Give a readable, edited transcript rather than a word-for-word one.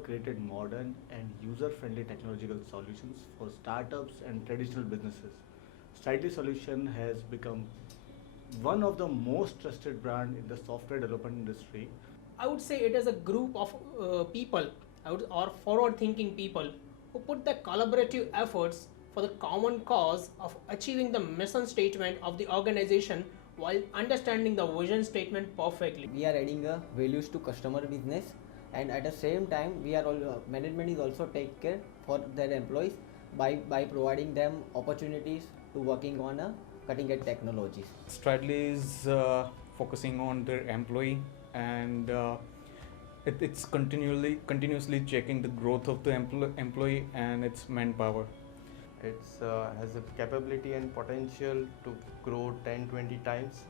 have created modern and user-friendly technological solutions for startups and traditional businesses. Stridely Solution has become one of the most trusted brand in the software development industry. I would say it is a group of people or forward thinking people who put the collaborative efforts for the common cause of achieving the mission statement of the organization while understanding the vision statement perfectly. We are adding values to customer business, and at the same time we are all, management is also take care for their employees by providing them opportunities to working on cutting edge technologies. Stradley is focusing on their employee, and it's continuously checking the growth of the employee and its manpower. It has a capability and potential to grow 10-20 times.